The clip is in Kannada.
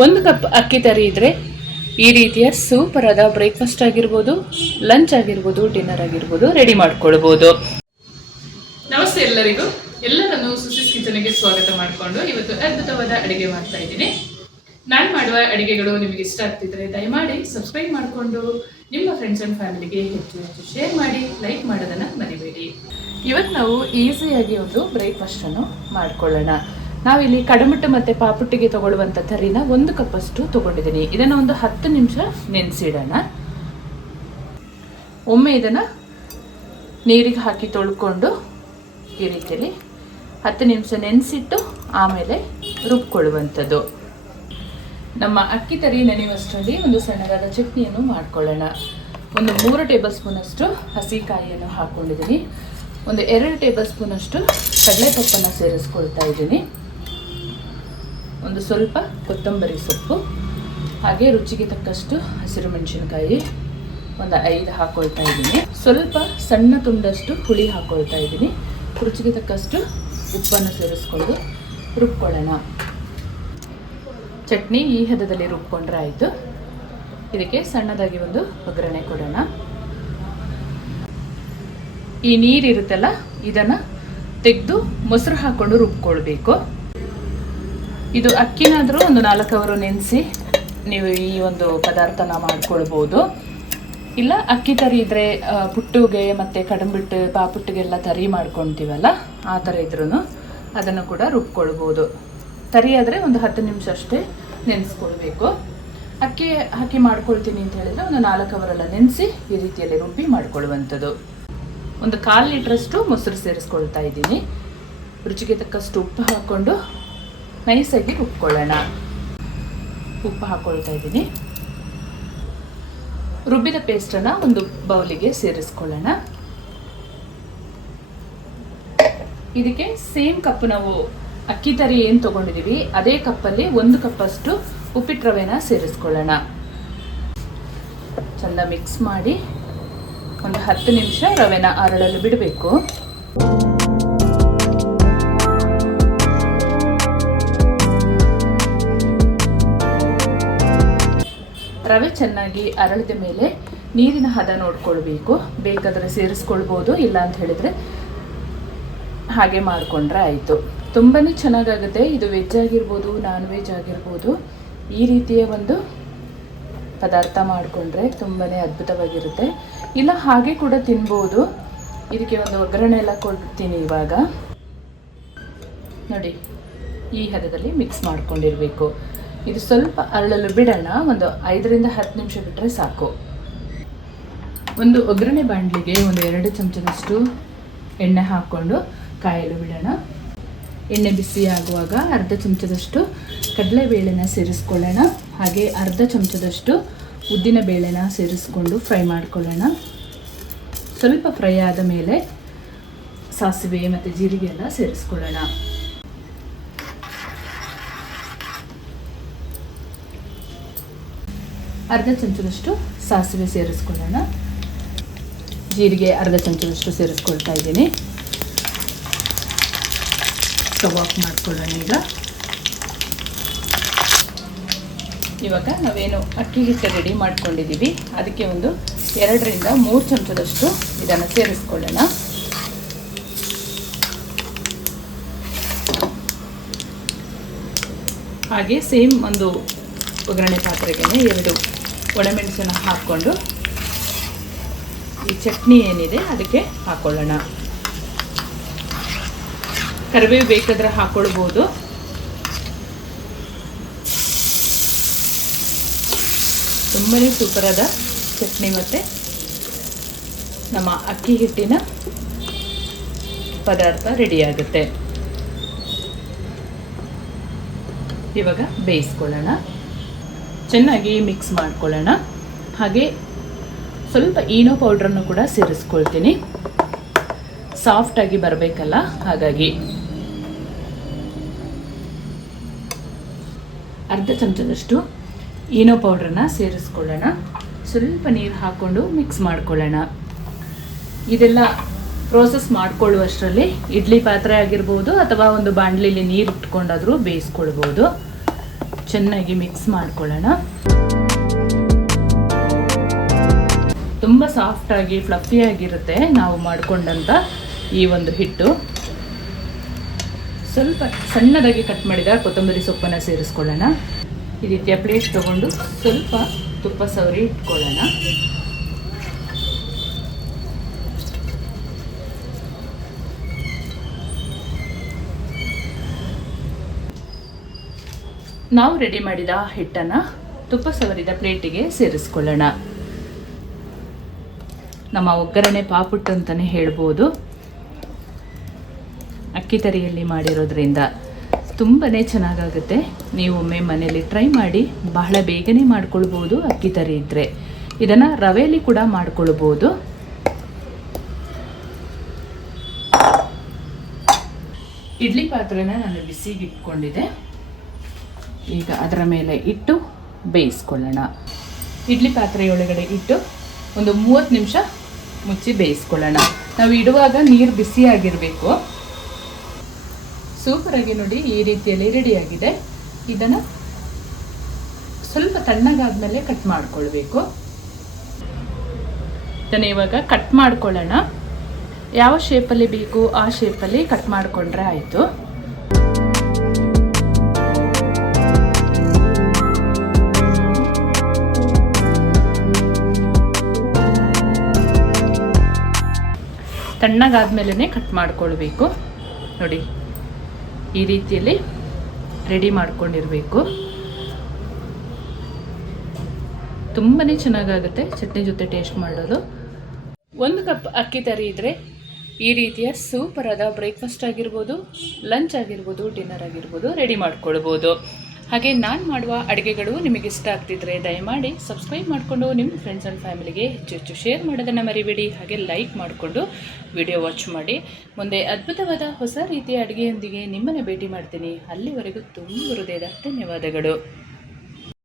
1 ಕಪ್ ಅಕ್ಕಿ ತರಿ ಇದ್ರೆ ಈ ರೀತಿಯ ಸೂಪರ್ ಆದ ಬ್ರೇಕ್ಫಾಸ್ಟ್ ಆಗಿರ್ಬೋದು, ಲಂಚ್ ಆಗಿರ್ಬೋದು, ಡಿನ್ನರ್ ಆಗಿರ್ಬೋದು ರೆಡಿ ಮಾಡ್ಕೊಳ್ಬೋದು. ನಮಸ್ತೆ ಎಲ್ಲರಿಗೂ, ಎಲ್ಲರನ್ನು ಸುಸಿಸ್ ಕಿಚನ್ಗೆ ಸ್ವಾಗತ ಮಾಡಿಕೊಂಡು ಇವತ್ತು ಅದ್ಭುತವಾದ ಅಡಿಗೆ ಮಾಡ್ತಾ ಇದ್ದೀನಿ. ನಾನು ಮಾಡುವ ಅಡಿಗೆಗಳು ನಿಮಗೆ ಇಷ್ಟ ಆಗ್ತಿದ್ರೆ ದಯಮಾಡಿ ಸಬ್ಸ್ಕ್ರೈಬ್ ಮಾಡಿಕೊಂಡು ನಿಮ್ಮ ಫ್ರೆಂಡ್ಸ್ ಅಂಡ್ ಫ್ಯಾಮಿಲಿಗೆ ಹೆಚ್ಚು ಹೆಚ್ಚು ಶೇರ್ ಮಾಡಿ, ಲೈಕ್ ಮಾಡೋದನ್ನ ಮರಿಬೇಡಿ. ಇವತ್ತು ನಾವು ಈಸಿಯಾಗಿ ಒಂದು ಬ್ರೇಕ್ಫಾಸ್ಟ್ ಅನ್ನು ಮಾಡ್ಕೊಳ್ಳೋಣ. ನಾವಿಲ್ಲಿ ಕಡಮುಟ್ಟು ಮತ್ತು ಪಾಪುಟ್ಟಿಗೆ ತಗೊಳ್ಳುವಂಥ ತರಿನ 1 ಕಪ್ ಅಷ್ಟು ತಗೊಂಡಿದ್ದೀನಿ. ಇದನ್ನು ಒಂದು 10 ನಿಮಿಷ ನೆನೆಸಿಡೋಣ. ಒಮ್ಮೆ ಇದನ್ನು ನೀರಿಗೆ ಹಾಕಿ ತೊಳ್ಕೊಂಡು ಈ ರೀತಿಯಲ್ಲಿ 10 ನಿಮಿಷ ನೆನೆಸಿಟ್ಟು ಆಮೇಲೆ ರುಬ್ಕೊಳ್ಳುವಂಥದ್ದು. ನಮ್ಮ ಅಕ್ಕಿ ತರಿ ನೆನೆಯುವಷ್ಟರಲ್ಲಿ ಒಂದು ಸಣ್ಣದಾದ ಚಟ್ನಿಯನ್ನು ಮಾಡ್ಕೊಳ್ಳೋಣ. ಒಂದು 3 ಟೇಬಲ್ ಸ್ಪೂನ್ ಅಷ್ಟು ಹಸಿಕಾಯಿಯನ್ನು ಹಾಕ್ಕೊಂಡಿದ್ದೀನಿ. ಒಂದು 2 ಟೇಬಲ್ ಸ್ಪೂನ್ ಅಷ್ಟು ಕಡಲೆಪಪ್ಪನ್ನು ಸೇರಿಸ್ಕೊಳ್ತಾ ಇದ್ದೀನಿ. ಒಂದು ಸ್ವಲ್ಪ ಕೊತ್ತಂಬರಿ ಸೊಪ್ಪು, ಹಾಗೆ ರುಚಿಗೆ ತಕ್ಕಷ್ಟು ಹಸಿರು ಮೆಣಸಿನಕಾಯಿ ಒಂದು 5 ಹಾಕ್ಕೊಳ್ತಾ ಇದ್ದೀನಿ. ಸ್ವಲ್ಪ ಸಣ್ಣ ತುಂಡಷ್ಟು ಹುಳಿ ಹಾಕ್ಕೊಳ್ತಾ ಇದ್ದೀನಿ. ರುಚಿಗೆ ತಕ್ಕಷ್ಟು ಉಪ್ಪನ್ನು ಸೇರಿಸ್ಕೊಂಡು ರುಬ್ಕೊಳ್ಳೋಣ. ಚಟ್ನಿ ಈ ಹದದಲ್ಲಿ ರುಬ್ಕೊಂಡ್ರೆ ಆಯಿತು. ಇದಕ್ಕೆ ಸಣ್ಣದಾಗಿ ಒಂದು ಒಗ್ಗರಣೆ ಕೊಡೋಣ. ಈ ನೀರಿರುತ್ತಲ್ಲ, ಇದನ್ನು ತೆಗೆದು ಮೊಸರು ಹಾಕ್ಕೊಂಡು ರುಬ್ಕೊಳ್ಬೇಕು. ಇದು ಅಕ್ಕಿನಾದರೂ ಒಂದು 4 ಅವರು ನೆನೆಸಿ ನೀವು ಈ ಒಂದು ಪದಾರ್ಥನ ಮಾಡ್ಕೊಳ್ಬೋದು. ಇಲ್ಲ ಅಕ್ಕಿ ತರಿ ಇದ್ದರೆ ಪುಟ್ಟುಗೆ ಮತ್ತು ಕಡಂಬಿಟ್ಟು ಪಾಪುಟ್ಟಿಗೆಲ್ಲ ತರಿ ಮಾಡ್ಕೊತೀವಲ್ಲ, ಆ ಥರ ಇದ್ರೂ ಅದನ್ನು ಕೂಡ ರುಬ್ಕೊಳ್ಬೋದು. ತರಿ ಆದರೆ ಒಂದು 10 ನಿಮಿಷ ಅಷ್ಟೇ ನೆನೆಸ್ಕೊಳ್ಬೇಕು. ಅಕ್ಕಿ ಹಾಕಿ ಮಾಡ್ಕೊಳ್ತೀನಿ ಅಂತ ಹೇಳಿದರೆ ಒಂದು 4 ಅವರೆಲ್ಲ ನೆನೆಸಿ ಈ ರೀತಿಯಲ್ಲಿ ರುಬ್ಬಿ ಮಾಡ್ಕೊಳ್ಳುವಂಥದ್ದು. ಒಂದು 1/4 ಲೀಟ್ರಷ್ಟು ಮೊಸರು ಸೇರಿಸ್ಕೊಳ್ತಾ ಇದ್ದೀನಿ. ರುಚಿಗೆ ತಕ್ಕಷ್ಟು ಉಪ್ಪು ಹಾಕ್ಕೊಂಡು ನೈಸಾಗಿ ರುಬ್ಕೊಳ್ಳೋಣ. ಉಪ್ಪು ಹಾಕ್ಕೊಳ್ತಾ ಇದ್ದೀನಿ. ರುಬ್ಬಿದ ಪೇಸ್ಟನ್ನು ಒಂದು ಬೌಲಿಗೆ ಸೇರಿಸ್ಕೊಳ್ಳೋಣ. ಇದಕ್ಕೆ ಸೇಮ್ ಕಪ್ ನಾವು ಅಕ್ಕಿ ತರಿ ಏನು ತೊಗೊಂಡಿದ್ದೀವಿ ಅದೇ ಕಪ್ಪಲ್ಲಿ 1 ಕಪ್ಪಷ್ಟು ಉಪ್ಪಿಟ್ಟು ರವೆನ ಸೇರಿಸ್ಕೊಳ್ಳೋಣ. ಚೆಂದ ಮಿಕ್ಸ್ ಮಾಡಿ ಒಂದು 10 ನಿಮಿಷ ರವೆನ ಅರಳಲು ಬಿಡಬೇಕು. ರವೆ ಚೆನ್ನಾಗಿ ಅರಳಿದ ಮೇಲೆ ನೀರಿನ ಹದ ನೋಡ್ಕೊಳ್ಬೇಕು. ಬೇಕಾದರೆ ಸೇರಿಸ್ಕೊಳ್ಬೋದು, ಇಲ್ಲ ಅಂತ ಹೇಳಿದರೆ ಹಾಗೆ ಮಾಡಿಕೊಂಡ್ರೆ ಆಯಿತು. ತುಂಬಾ ಚೆನ್ನಾಗಾಗುತ್ತೆ. ಇದು ವೆಜ್ ಆಗಿರ್ಬೋದು, ನಾನ್ ವೆಜ್ ಆಗಿರ್ಬೋದು, ಈ ರೀತಿಯ ಒಂದು ಪದಾರ್ಥ ಮಾಡಿಕೊಂಡ್ರೆ ತುಂಬಾ ಅದ್ಭುತವಾಗಿರುತ್ತೆ. ಇಲ್ಲ ಹಾಗೆ ಕೂಡ ತಿನ್ಬೋದು. ಇದಕ್ಕೆ ಒಂದು ಒಗ್ಗರಣೆ ಎಲ್ಲ ಕೊಡ್ತೀನಿ. ಇವಾಗ ನೋಡಿ, ಈ ಹದದಲ್ಲಿ ಮಿಕ್ಸ್ ಮಾಡ್ಕೊಂಡಿರಬೇಕು. ಇದು ಸ್ವಲ್ಪ ಅರಳಲು ಬಿಡೋಣ. ಒಂದು 5 ರಿಂದ 10 ನಿಮಿಷ ಬಿಟ್ಟರೆ ಸಾಕು. ಒಂದು ಒಗ್ಗರಣೆ ಬಾಣಲಿಗೆ ಒಂದು 2 ಚಮಚದಷ್ಟು ಎಣ್ಣೆ ಹಾಕ್ಕೊಂಡು ಕಾಯಲು ಬಿಡೋಣ. ಎಣ್ಣೆ ಬಿಸಿ ಆಗುವಾಗ ಅರ್ಧ ಚಮಚದಷ್ಟು ಕಡಲೆಬೇಳೆನ ಸೇರಿಸ್ಕೊಳ್ಳೋಣ. ಹಾಗೆ ಅರ್ಧ ಚಮಚದಷ್ಟು ಉದ್ದಿನ ಬೇಳೆನ ಸೇರಿಸ್ಕೊಂಡು ಫ್ರೈ ಮಾಡ್ಕೊಳ್ಳೋಣ. ಸ್ವಲ್ಪ ಫ್ರೈ ಆದ ಮೇಲೆ ಸಾಸಿವೆ ಮತ್ತು ಜೀರಿಗೆ ಎಲ್ಲ ಸೇರಿಸ್ಕೊಳ್ಳೋಣ. ಅರ್ಧ ಚಮಚದಷ್ಟು ಸಾಸಿವೆ ಸೇರಿಸ್ಕೊಳ್ಳೋಣ. ಜೀರಿಗೆ ಅರ್ಧ ಚಮಚದಷ್ಟು ಸೇರಿಸ್ಕೊಳ್ತಾ ಇದ್ದೀನಿ. ಸ್ಟವ್ ಆಫ್ ಮಾಡ್ಕೊಳ್ಳೋಣ. ಇವಾಗ ನಾವೇನು ಅಕ್ಕಿ ಹಿಟ್ಟು ರೆಡಿ ಮಾಡ್ಕೊಂಡಿದ್ದೀವಿ ಅದಕ್ಕೆ ಒಂದು 2 ರಿಂದ 3 ಚಮಚದಷ್ಟು ಇದನ್ನು ಸೇರಿಸ್ಕೊಳ್ಳೋಣ. ಹಾಗೆ ಸೇಮ್ ಒಂದು ಒಗ್ಗರಣೆ ಪಾತ್ರೆಗೆ 2 ಒಣಮೆಣಸನ್ನು ಹಾಕ್ಕೊಂಡು ಈ ಚಟ್ನಿ ಏನಿದೆ ಅದಕ್ಕೆ ಹಾಕ್ಕೊಳ್ಳೋಣ. ಕರಿಬೇವು ಬೇಕಾದರೆ ಹಾಕ್ಕೊಳ್ಬೋದು. ತುಂಬಾ ಸೂಪರಾದ ಚಟ್ನಿ ಮತ್ತು ನಮ್ಮ ಅಕ್ಕಿ ಹಿಟ್ಟಿನ ಪದಾರ್ಥ ರೆಡಿಯಾಗುತ್ತೆ. ಇವಾಗ ಬೇಯಿಸ್ಕೊಳ್ಳೋಣ. ಚೆನ್ನಾಗಿ ಮಿಕ್ಸ್ ಮಾಡ್ಕೊಳ್ಳೋಣ. ಹಾಗೆ ಸ್ವಲ್ಪ ಈನೋ ಪೌಡ್ರನ್ನು ಕೂಡ ಸೇರಿಸ್ಕೊಳ್ತೀನಿ. ಸಾಫ್ಟಾಗಿ ಬರಬೇಕಲ್ಲ, ಹಾಗಾಗಿ ಅರ್ಧ ಚಮಚದಷ್ಟು ಈನೋ ಪೌಡ್ರನ್ನ ಸೇರಿಸ್ಕೊಳ್ಳೋಣ. ಸ್ವಲ್ಪ ನೀರು ಹಾಕ್ಕೊಂಡು ಮಿಕ್ಸ್ ಮಾಡ್ಕೊಳ್ಳೋಣ. ಇದೆಲ್ಲ ಪ್ರೋಸೆಸ್ ಮಾಡ್ಕೊಳ್ಳುವಷ್ಟರಲ್ಲಿ ಇಡ್ಲಿ ಪಾತ್ರೆ ಆಗಿರ್ಬೋದು ಅಥವಾ ಒಂದು ಬಾಣಲಿಲಿ ನೀರು ಇಟ್ಕೊಂಡಾದರೂ ಬೇಯಿಸ್ಕೊಳ್ಬೋದು. ಚೆನ್ನಾಗಿ ಮಿಕ್ಸ್ ಮಾಡ್ಕೊಳ್ಳೋಣ. ತುಂಬ ಸಾಫ್ಟಾಗಿ ಫ್ಲಫಿಯಾಗಿರುತ್ತೆ ನಾವು ಮಾಡಿಕೊಂಡಂಥ ಈ ಒಂದು ಹಿಟ್ಟು. ಸ್ವಲ್ಪ ಸಣ್ಣದಾಗಿ ಕಟ್ ಮಾಡಿದ ಕೊತ್ತಂಬರಿ ಸೊಪ್ಪನ್ನು ಸೇರಿಸ್ಕೊಳ್ಳೋಣ. ಈ ರೀತಿಯ ಪ್ಲೇಟ್ ತಗೊಂಡು ಸ್ವಲ್ಪ ತುಪ್ಪ ಸವರಿ ಇಟ್ಕೊಳ್ಳೋಣ. ನಾವು ರೆಡಿ ಮಾಡಿದ ಹಿಟ್ಟನ್ನು ತುಪ್ಪ ಸವರಿದ ಪ್ಲೇಟಿಗೆ ಸೇರಿಸ್ಕೊಳ್ಳೋಣ. ನಮ್ಮ ಒಗ್ಗರಣೆ ಪಾಪುಟ್ಟು ಅಂತಲೇ ಹೇಳ್ಬೋದು. ಅಕ್ಕಿ ತರಿಯಲ್ಲಿ ಮಾಡಿರೋದ್ರಿಂದ ತುಂಬಾ ಚೆನ್ನಾಗಾಗುತ್ತೆ. ನೀವು ಒಮ್ಮೆ ಮನೆಯಲ್ಲಿ ಟ್ರೈ ಮಾಡಿ. ಬಹಳ ಬೇಗನೆ ಮಾಡ್ಕೊಳ್ಬೋದು. ಅಕ್ಕಿ ತರಿ ಇದ್ದರೆ ಇದನ್ನು ರವೆಯಲ್ಲಿ ಕೂಡ ಮಾಡ್ಕೊಳ್ಬೋದು. ಇಡ್ಲಿ ಪಾತ್ರೆನ ನಾನು ಬಿಸಿಗೆ ಇಟ್ಕೊಂಡಿದ್ದೆ. ಈಗ ಅದರ ಮೇಲೆ ಇಟ್ಟು ಬೇಯಿಸ್ಕೊಳ್ಳೋಣ. ಇಡ್ಲಿ ಪಾತ್ರೆಯೊಳಗಡೆ ಇಟ್ಟು ಒಂದು 30 ನಿಮಿಷ ಮುಚ್ಚಿ ಬೇಯಿಸ್ಕೊಳ್ಳೋಣ. ನಾವು ಇಡುವಾಗ ನೀರು ಬಿಸಿಯಾಗಿರಬೇಕು. ಸೂಪರಾಗಿ ನೋಡಿ ಈ ರೀತಿಯಲ್ಲಿ ರೆಡಿಯಾಗಿದೆ. ಇದನ್ನು ಸ್ವಲ್ಪ ತಣ್ಣಗಾದ್ಮೇಲೆ ಕಟ್ ಮಾಡ್ಕೊಳ್ಬೇಕು. ಇದನ್ನು ಇವಾಗ ಕಟ್ ಮಾಡ್ಕೊಳ್ಳೋಣ. ಯಾವ ಶೇಪಲ್ಲಿ ಬೇಕು ಆ ಶೇಪಲ್ಲಿ ಕಟ್ ಮಾಡಿಕೊಂಡ್ರೆ ಆಯಿತು. ತಣ್ಣಗಾದ್ಮೇಲೆ ಕಟ್ ಮಾಡ್ಕೊಳ್ಬೇಕು. ನೋಡಿ ಈ ರೀತಿಯಲ್ಲಿ ರೆಡಿ ಮಾಡ್ಕೊಂಡಿರಬೇಕು. ತುಂಬಾ ಚೆನ್ನಾಗಾಗುತ್ತೆ ಚಟ್ನಿ ಜೊತೆ ಟೇಸ್ಟ್ ಮಾಡೋದು. 1 ಕಪ್ ಅಕ್ಕಿ ತರಿ ಇದ್ದರೆ ಈ ರೀತಿಯ ಸೂಪರಾದ ಬ್ರೇಕ್ಫಾಸ್ಟ್ ಆಗಿರ್ಬೋದು, ಲಂಚ್ ಆಗಿರ್ಬೋದು, ಡಿನ್ನರ್ ಆಗಿರ್ಬೋದು ರೆಡಿ ಮಾಡ್ಕೊಳ್ಬೋದು. ಹಾಗೆ ನಾನು ಮಾಡುವ ಅಡುಗೆಗಳು ನಿಮಗೆ ಇಷ್ಟ ಆಗ್ತಿದ್ರೆ ದಯಮಾಡಿ ಸಬ್ಸ್ಕ್ರೈಬ್ ಮಾಡಿಕೊಂಡು ನಿಮ್ಮ ಫ್ರೆಂಡ್ಸ್ ಆ್ಯಂಡ್ ಫ್ಯಾಮಿಲಿಗೆ ಹೆಚ್ಚು ಶೇರ್ ಮಾಡೋದನ್ನು ಮರಿಬೇಡಿ. ಹಾಗೆ ಲೈಕ್ ಮಾಡಿಕೊಂಡು ವಿಡಿಯೋ ವಾಚ್ ಮಾಡಿ. ಮುಂದೆ ಅದ್ಭುತವಾದ ಹೊಸ ರೀತಿಯ ಅಡುಗೆಯೊಂದಿಗೆ ನಿಮ್ಮನ್ನು ಭೇಟಿ ಮಾಡ್ತೀನಿ. ಅಲ್ಲಿವರೆಗೂ ತುಂಬ ಹೃದಯದ ಧನ್ಯವಾದಗಳು.